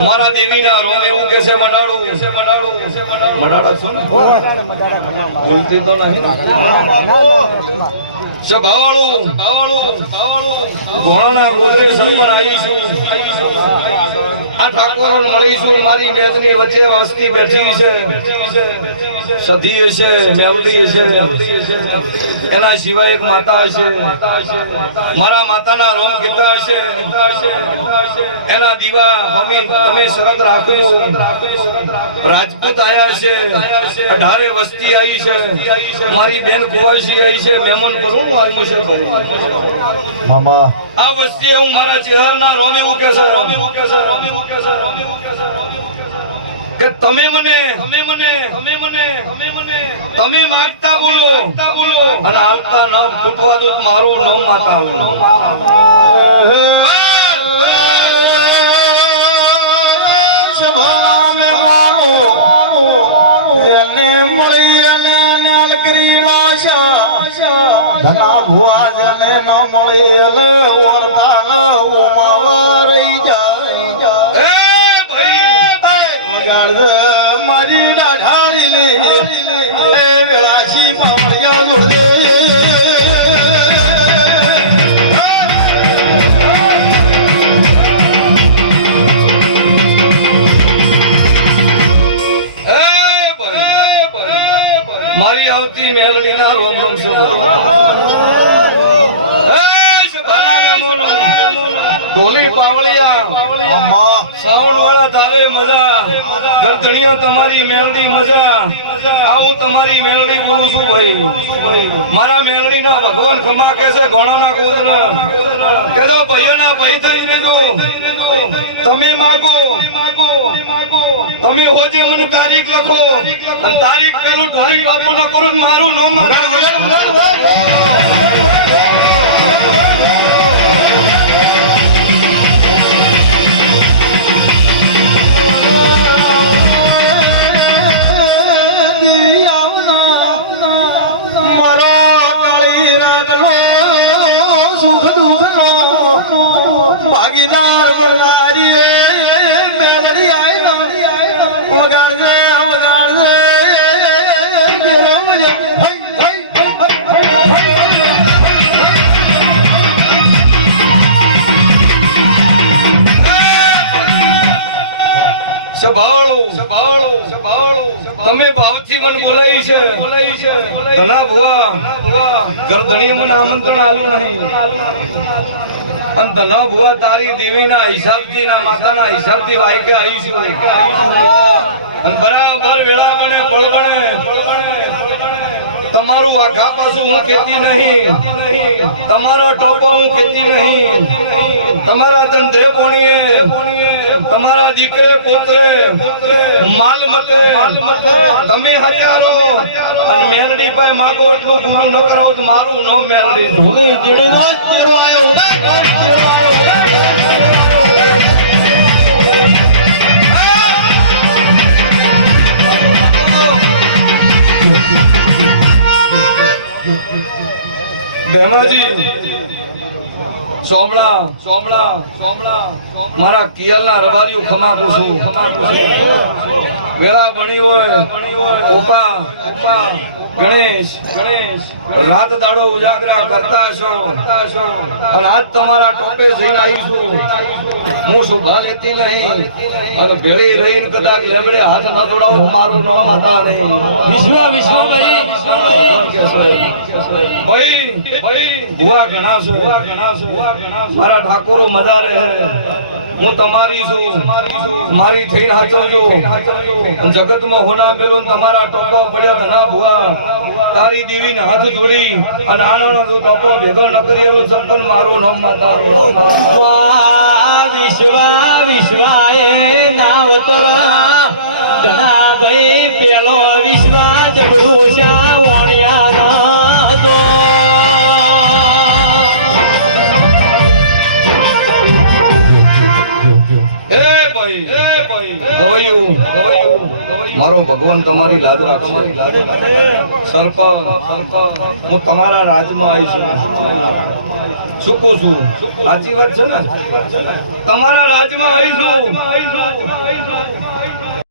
મારા દેવીના રોમ એવું કે છે મડાડું મડાડા છો ને ભૂલતી તો નહીં સભાવાળું ઘોડાના ગોરે સંપર આવીશું આ ઠાકોર મળીશું મારી મેદની વચ્ચે વસ્તી બેઠી છે સધી છે મેમડી છે એના સિવાય એક માતા છે મારા માતાના રોમ કીધા છે એના દીવા મમ્મી તમે શરત રાખો રાજપૂત આયા છે 18 વસ્તી આવી છે મારી બેન કુવાસી આવી છે મહેમાન કરું આવ્યું છે મામા આ વસ્તી હું મારા ચહેરાના રોમ એવું કે છે કે તમે માગતા બોલો અને હાલતા ન ફૂટવા દો મારું નામ માતા આવે ધના ભુવા જને ન મળી એલે ઓરતા ઉમાવા રહી જાય એ ભાઈ વગાડ મારી ડાઢાળી લે એ વેલાસી પાવડિયા જોડે મારી આવતી મેલડીના રોમ રોમ છે ઢોલી પાવળિયા સાઉન્ડ વાળા તારે મજા ગરધણિયા તમારી મેલડી મજા આવું તમારી મેલડી બોલું છું ભાઈ મારા મેલડીના ભગવાન ખમા કે છે ઘોડાના કૂદન કે જો ભાઈઓના ભાઈ થઈ રહેજો તમે માગો તમે હોજે મને તારીખ લખો અને તારીખ પેલું ઢોલી બાપુ ના કરો મારું નામ તમે ભાવથી મને બોલાવી છે ધના ભુવા ગરધણી મને આમંત્રણ આલ્યું નહીં અને ધના ભુવા તારી દેવીના હિસાબથી ના માતાના હિસાબથી વાયકે આવી છું અને બરાબર વેળા બને પળ બને તમારું આઘા પાછું હું કેતી નહીં તમારા ટોપા હું કેતી નહીં તમારા ધંધે પોણીએ તમારા દીકરે પોતરે માલ મતે તમે હરિયારો અને મેલડી પાસે માગો એટલું પૂરું ન કરો તો મારું નો મેલડી સોમળા મારા કિયલના રબારીઓ ખમા પૂછું વેળા બની હોય ઓપા ગણેશ રાત દાડો ઉજાગરા કરતા છો અને આજ તમારા ટોપે જઈને આવીશું હું શોભા લેતી નહીં અને ભેળી રહીને કદાચ લેબડે હાથ ન જોડાવો મારું નામ હતા નહીં ભાઈ ભુવા ઘણા છો મારા ઠાકોરો મજા રહે હું તમારી છું મારી થઈને હાચવજો જગતમાં હોના મેળો તમારા ટોપા પડ્યા ધના ભુવા તારી દેવીને હાથ જોડી અને આનો જો ટોપો ભેગો ન કરી એનો સંપન્ન મારું નામ માતા વિશ્વાએ નાવતર ધના ભાઈ પેલો વિશ્વા જગડું શા વણિયા મારો ભગવાન તમારી લાજ રાખશે. સરપંચ હું તમારા રાજમાં આવીશું, ચૂકું છું. સાચી વાત છે ને? તમારા રાજમાં આવીશું.